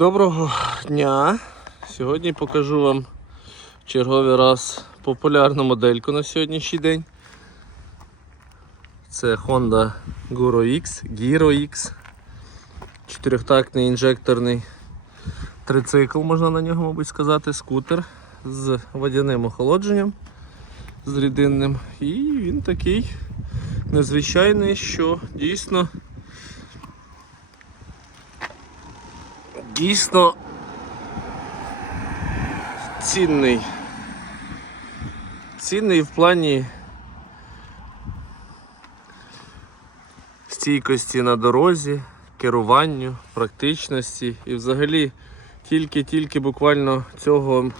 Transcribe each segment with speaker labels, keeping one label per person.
Speaker 1: Доброго дня! Сьогодні покажу вам черговий раз популярну модельку на сьогоднішній день. Це Honda Guro X, Giro X. Чотирьохтактний інжекторний трицикл, можна на нього, мабуть, сказати, скутер з водяним охолодженням, з рідинним. І він такий незвичайний, що дійсно дійсно цінний. Цінний в плані стійкості на дорозі, керуванню, практичності і взагалі тільки-тільки буквально цього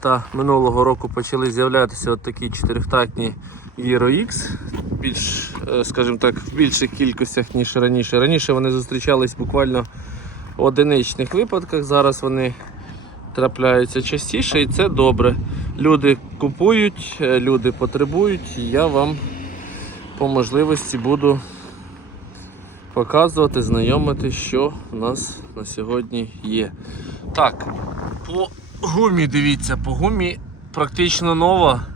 Speaker 1: та минулого року почали з'являтися от такі чотирьохтактні Euro X, більш, е, скажімо так, в більших кількостях, ніж раніше. Раніше вони зустрічались буквально одиничних випадках. Зараз вони трапляються частіше і це добре. Люди купують, е, люди потребують, і я вам по можливості буду показувати, знайомити, що в нас на сьогодні є. Так, по гумі дивіться, по гумі практично нова.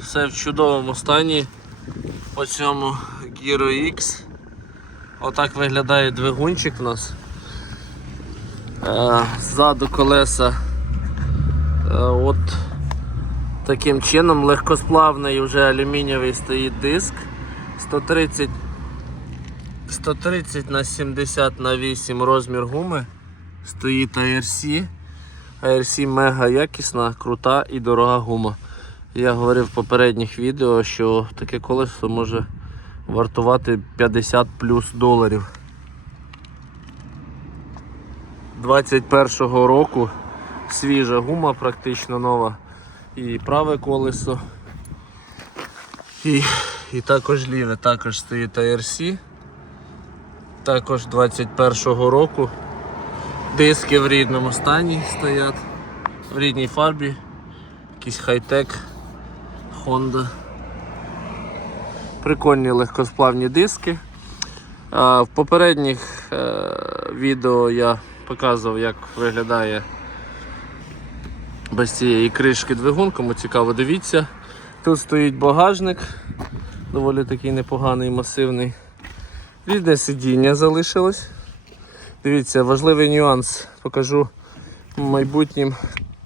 Speaker 1: Все в чудовому стані по цьому Giro X. Отак виглядає двигунчик у нас. Е, Ззаду колеса е, от таким чином легкосплавний вже алюмінієвий стоїть диск 130 130 на 70 на 8 розмір гуми. Стоїть ARC. ARC мега якісна, крута і дорога гума. Я говорив в попередніх відео, що таке колесо може вартувати 50 плюс доларів. 21-го року свіжа гума, практично нова. І праве колесо. І, і також ліве, також стоїть ARC. Також 21-го року. Диски в рідному стані стоять, в рідній фарбі, якийсь хай-тек, Honda. Прикольні легкосплавні диски. В попередніх е, відео я показував, як виглядає без цієї кришки двигун, кому цікаво, дивіться. Тут стоїть багажник, доволі такий непоганий, масивний. Рідне сидіння залишилось. Дивіться, важливий нюанс покажу майбутнім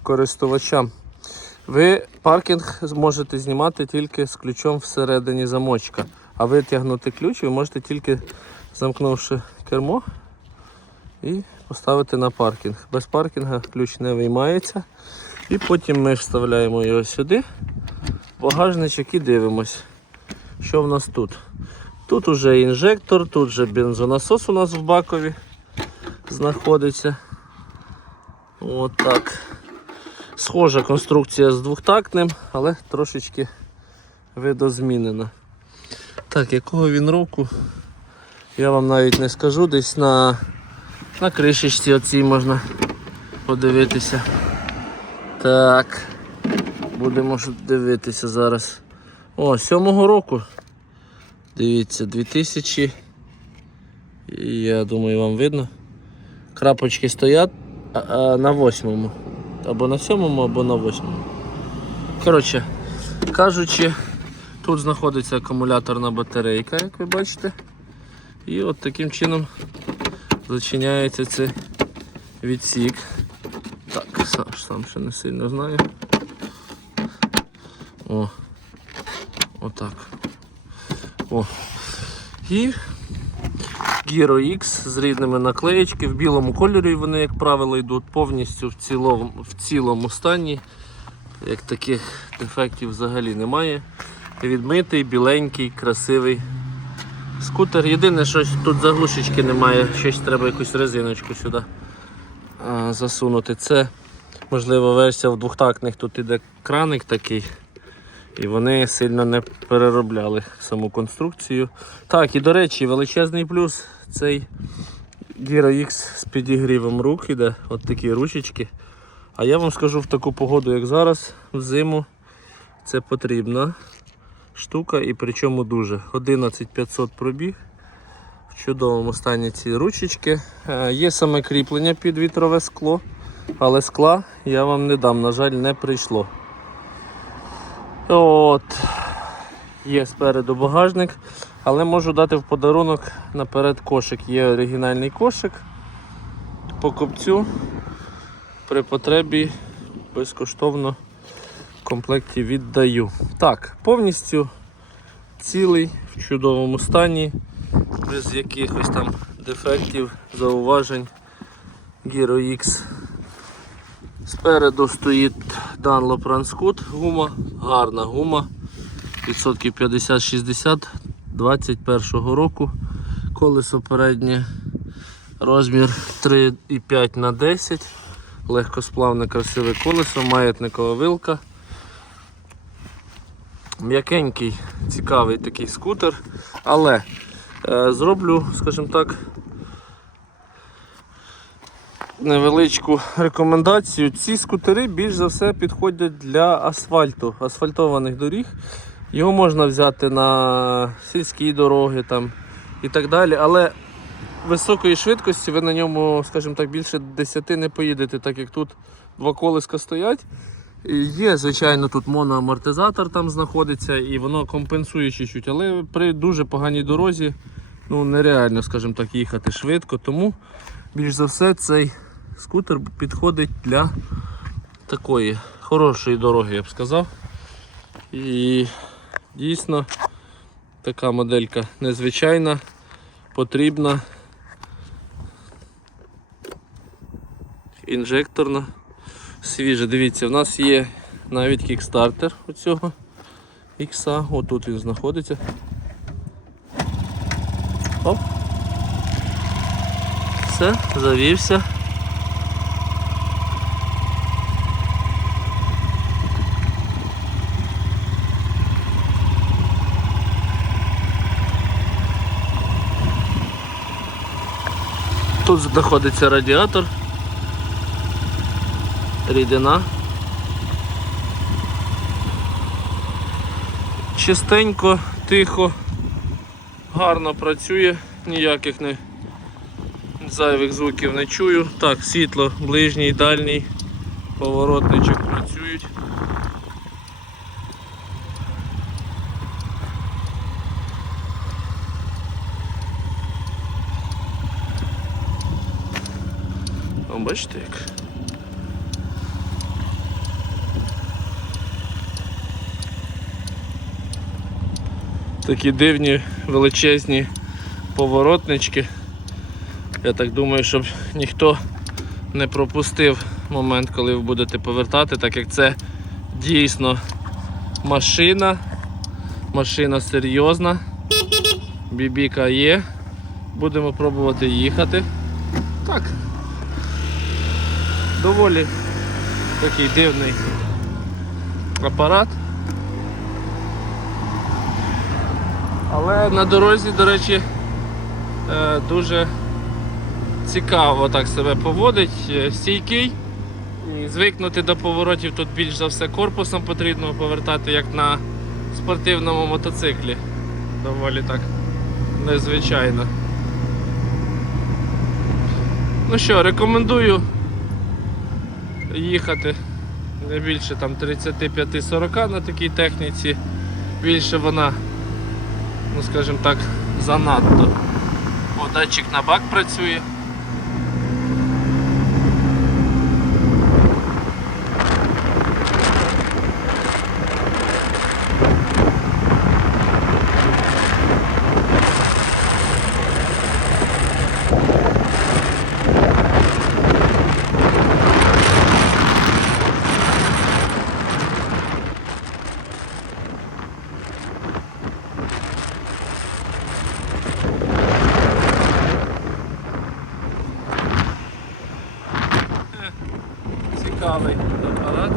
Speaker 1: користувачам. Ви паркінг зможете знімати тільки з ключом всередині замочка, а витягнути ключ ви можете тільки замкнувши кермо і поставити на паркінг. Без паркінга ключ не виймається. І потім ми вставляємо його сюди, багажничок і дивимось, що в нас тут. Тут уже інжектор, тут же бензонасос у нас в бакові знаходиться. От так. Схожа конструкція з двохтактним, але трошечки видозмінена. Так, якого він року, я вам навіть не скажу, десь на, на кришечці оцій можна подивитися. Так, будемо дивитися зараз. О, сьомого року. Дивіться, 2000. Я думаю, вам видно. Крапочки стоять на восьмому. Або на сьомому, або на восьмому. Коротше, кажучи, тут знаходиться акумуляторна батарейка, як ви бачите. І от таким чином зачиняється цей відсік. Так, сам, сам ще не сильно знаю. О, отак. О. І Giro X з рідними наклеєчки. В білому кольорі вони, як правило, йдуть повністю в цілому, в цілому стані. Як таких дефектів взагалі немає. Відмитий, біленький, красивий скутер. Єдине, що тут заглушечки немає, щось треба якусь резиночку сюди засунути. Це можливо версія в двохтактних, тут іде краник такий. І вони сильно не переробляли саму конструкцію. Так, і до речі, величезний плюс цей Giro X з підігрівом рук іде, от такі ручечки. А я вам скажу в таку погоду, як зараз, взиму, це потрібна штука і причому дуже. 11500 пробіг. В чудовому стані ці ручечки. Е, Є саме кріплення під вітрове скло, але скла я вам не дам, на жаль, не прийшло. От. Є спереду багажник, але можу дати в подарунок наперед кошик. Є оригінальний кошик. Покупцю при потребі безкоштовно комплекті віддаю. Так, повністю цілий, в чудовому стані, без якихось там дефектів, зауважень. Giro X. Спереду стоїть Dunlop Ranscoot гума, гарна гума. Відсотків 50-60 21 року. Колесо переднє розмір 3,5 на 10 Легкосплавне красиве колесо, маятникова вилка. М'якенький, цікавий такий скутер, але е, зроблю, скажімо так, невеличку рекомендацію. Ці скутери більш за все підходять для асфальту, асфальтованих доріг. Його можна взяти на сільські дороги там, і так далі. Але високої швидкості ви на ньому, скажімо так, більше 10 не поїдете, так як тут два колеска стоять. І Є, звичайно, тут моноамортизатор там знаходиться і воно компенсує чуть-чуть, але при дуже поганій дорозі ну, нереально, скажімо так, їхати швидко. Тому більш за все цей скутер підходить для такої хорошої дороги, я б сказав. І дійсно така моделька незвичайна, потрібна. Інжекторна. Свіже, дивіться, в нас є навіть кікстартер у цього ікса. Отут він знаходиться. Оп. Все, завівся. Тут знаходиться радіатор, рідина. Чистенько, тихо, гарно працює, ніяких не зайвих звуків не чую. Так, світло, ближній, дальній, поворотничок працюють. Бачите як. Такі дивні величезні поворотнички. Я так думаю, щоб ніхто не пропустив момент, коли ви будете повертати, так як це дійсно машина. Машина серйозна. Бібіка є. Будемо пробувати їхати. Так. Доволі такий дивний апарат. Але на дорозі, до речі, е, дуже цікаво так себе поводить, е, стійкий. Звикнути до поворотів тут більш за все корпусом потрібно повертати, як на спортивному мотоциклі. Доволі так незвичайно. Ну що, рекомендую їхати не більше там 35-40 на такій техніці. Більше вона, ну скажімо так, занадто. О, датчик на бак працює. Цікавий апарат.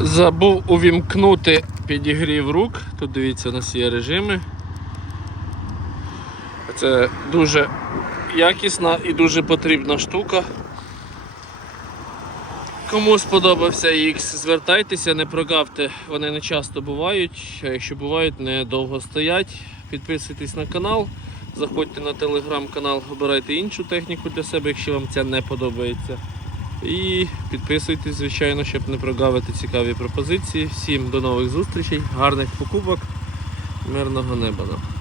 Speaker 1: Забув увімкнути підігрів рук. Тут дивіться, у нас є режими. Це дуже якісна і дуже потрібна штука. Кому сподобався X, звертайтеся, не прогавте, вони не часто бувають, а якщо бувають, не довго стоять. Підписуйтесь на канал, заходьте на телеграм-канал, обирайте іншу техніку для себе, якщо вам ця не подобається. І підписуйтесь, звичайно, щоб не прогавити цікаві пропозиції. Всім до нових зустрічей, гарних покупок, мирного неба нам.